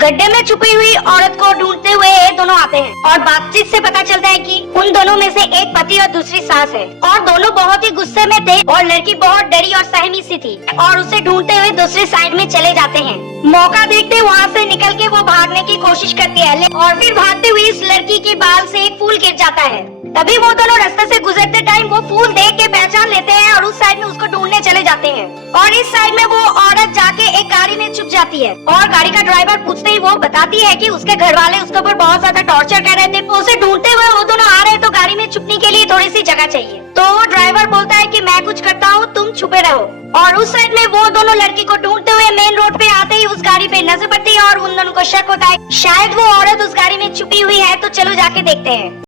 गड्ढे में छुपी हुई औरत को ढूंढते हुए ये दोनों आते हैं और बातचीत से पता चलता है कि उन दोनों में से एक पति और दूसरी सास है और दोनों बहुत ही गुस्से में थे और लड़की बहुत डरी और सहमी सी थी और उसे ढूंढते हुए दूसरी साइड में चले जाते हैं। मौका देखते वहाँ से निकल के वो भागने की कोशिश करती है और फिर भागते हुए इस लड़की के बाल से एक फूल गिर जाता है। तभी वो दोनों रास्ते से गुजरते टाइम वो फूल देख के पहचान लेते हैं और उस साइड में उसको ढूंढने चले जाते हैं और इस साइड में वो औरत जाके एक गाड़ी में छुप जाती है और गाड़ी का ड्राइवर पूछते ही वो बताती है कि उसके घर वाले उसके ऊपर बहुत ज्यादा टॉर्चर कर रहे थे। उसे ढूंढते हुए वो दोनों आ रहे हैं तो गाड़ी में छुपने के लिए थोड़ी सी जगह चाहिए। तो ड्राइवर बोलता है कि मैं कुछ करता हूँ, तुम छुपे रहो। और उस साइड में वो दोनों लड़की को ढूंढते हुए मेन रोड पे आते ही उस गाड़ी पे नजर पड़ती है और उन दोनों को शक होता है शायद वो औरत उस गाड़ी में छुपी हुई है। तो चलो जाके देखते हैं।